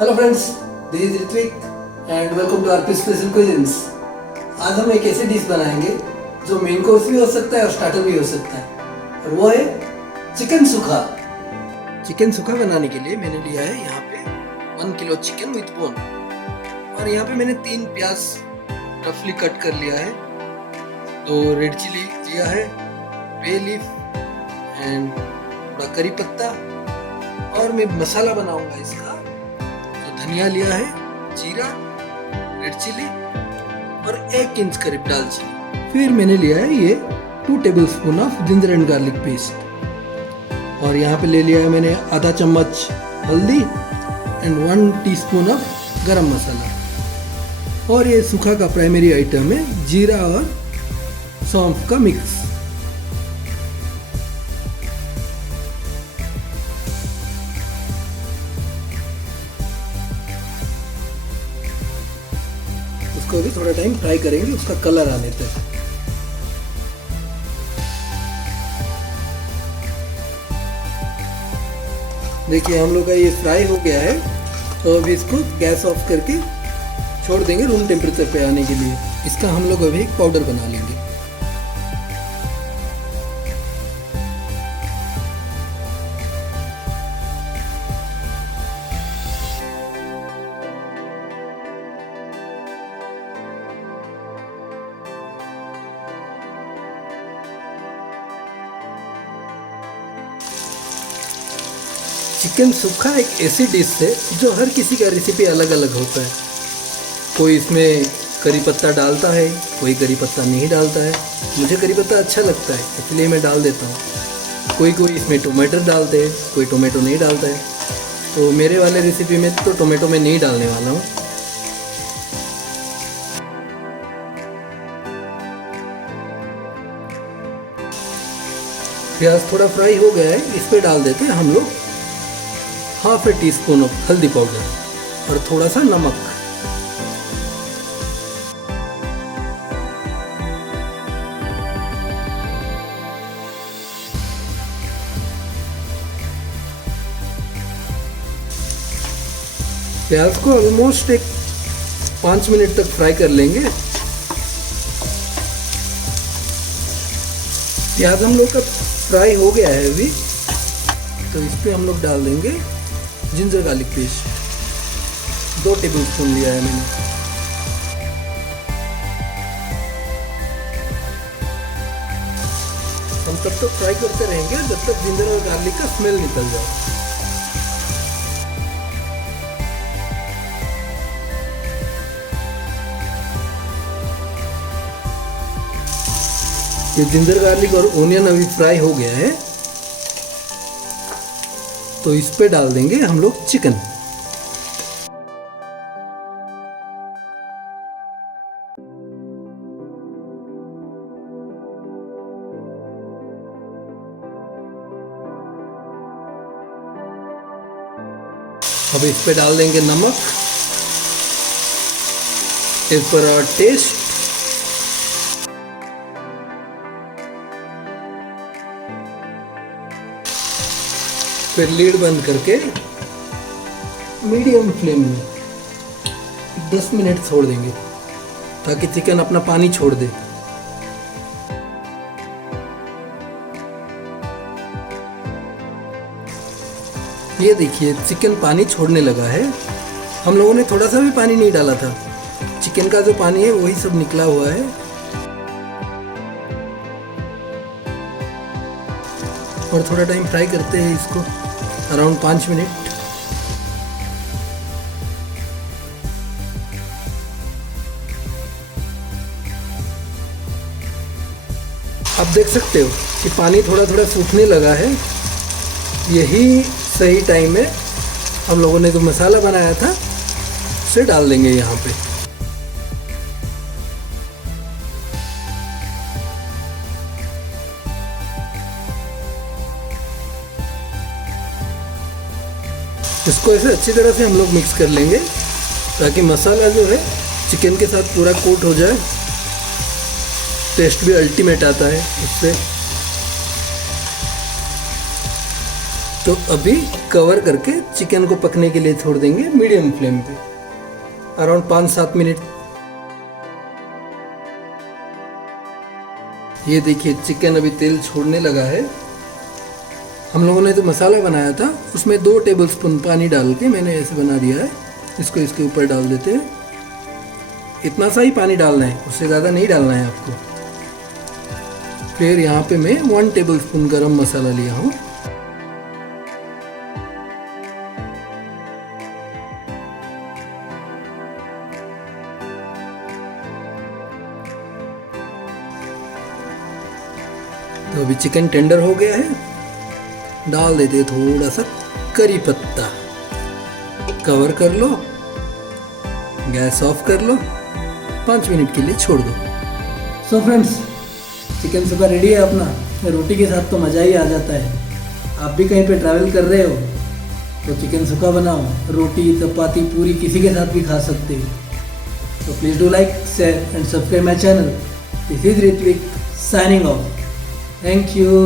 Hello friends, this is Ritwik and welcome to RP special cuisines. आज हम एक ऐसी डिश बनाएंगे जो मेन कोर्स भी हो सकता है और स्टार्टर भी हो सकता है, और वो है चिकन सूखा। चिकन सूखा बनाने के लिए मैंने लिया है यहाँ पे 1 किलो चिकन विथ बोन, और यहाँ पे मैंने 3 प्याज रफली कट कर लिया है, 2 रेड चिली लिया है, बे लीफ एंड थोड़ा करी पत्ता, और मैं मसाला बनाऊंगा इसका। तो धनिया लिया है, जीरा, रेड चिली और 1 इंच करीब दालचीनी। फिर मैंने लिया है ये 2 tablespoon of ginger and garlic paste, और यहाँ पे ले लिया है मैंने आधा चम्मच हल्दी एंड 1 टीस्पून ऑफ गरम मसाला। और ये सूखा का प्राइमरी आइटम है जीरा और सौंफ का मिक्स। उसको भी थोड़ा टाइम फ्राई करेंगे, उसका कलर आने तक। देखिए हम लोग का ये फ्राई हो गया है, तो अभी इसको गैस ऑफ करके छोड़ देंगे रूम टेम्परेचर पे आने के लिए। इसका हम लोग अभी एक पाउडर बना लेंगे। चिकन सूखा एक ऐसी डिश है जो हर किसी का रेसिपी अलग अलग होता है। कोई इसमें करी पत्ता डालता है, कोई करी पत्ता नहीं डालता है। मुझे करी पत्ता अच्छा लगता है, इसलिए मैं डाल देता हूँ। कोई इसमें टोमेटो डालते हैं, कोई टोमेटो नहीं डालता है। तो मेरे वाले रेसिपी में तो टोमेटो मैं नहीं डालने वाला हूँ। प्याज थोड़ा फ्राई हो गया है, इस पर डाल देते हैं हम लोग ½ टीस्पून ऑफ हल्दी पाउडर और थोड़ा सा नमक। प्याज को ऑलमोस्ट 5 मिनट तक फ्राई कर लेंगे। प्याज हम लोग का फ्राई हो गया है अभी, तो इस पे हम लोग डाल देंगे जिंजर गार्लिक पेस्ट। 2 टेबलस्पून लिया है मैंने। हम तब तक फ्राई करते रहेंगे जब तक जिंजर और गार्लिक का स्मेल निकल जाए। ये जिंजर गार्लिक और ओनियन अभी फ्राई हो गया है, तो इस पे डाल देंगे हम लोग चिकन। अब इस पे डाल देंगे नमक एज पर आवर टेस्ट। फिर लीड बंद करके मीडियम फ्लेम में 10 मिनट छोड़ देंगे ताकि चिकन अपना पानी छोड़ दे। ये देखिए चिकन पानी छोड़ने लगा है। हम लोगों ने थोड़ा सा भी पानी नहीं डाला था, चिकन का जो पानी है वही सब निकला हुआ है। और थोड़ा टाइम फ्राई करते हैं इसको, अराउंड 5 मिनट। आप देख सकते हो कि पानी थोड़ा थोड़ा सूखने लगा है। यही सही टाइम है, हम लोगों ने जो मसाला बनाया था उसे डाल देंगे यहाँ पे। इसको ऐसे अच्छी तरह से हम लोग मिक्स कर लेंगे ताकि मसाला जो है चिकन के साथ पूरा कोट हो जाए। टेस्ट भी अल्टीमेट आता है इससे। तो अभी कवर करके चिकन को पकने के लिए छोड़ देंगे मीडियम फ्लेम पे अराउंड 5-7 मिनट। ये देखिए चिकन अभी तेल छोड़ने लगा है। हम लोगों ने जो मसाला बनाया था उसमें 2 टेबलस्पून पानी डाल के मैंने ऐसे बना दिया है। इसको इसके ऊपर डाल देते हैं। इतना सा ही पानी डालना है, उससे ज़्यादा नहीं डालना है आपको। फिर यहाँ पे मैं 1 टेबलस्पून गरम मसाला लिया हूँ। तो अभी चिकन टेंडर हो गया है, डाल देते थोड़ा सा करी पत्ता, कवर कर लो, गैस ऑफ कर लो, 5 मिनट के लिए छोड़ दो। सो फ्रेंड्स, चिकन सुखा रेडी है अपना। रोटी के साथ तो मज़ा ही आ जाता है। आप भी कहीं पे ट्रैवल कर रहे हो तो चिकन सुखा बनाओ, रोटी चपाती पूरी किसी के साथ भी खा सकते हो। तो please do like, share and subscribe my channel. This is Ritwik signing off. Thank you.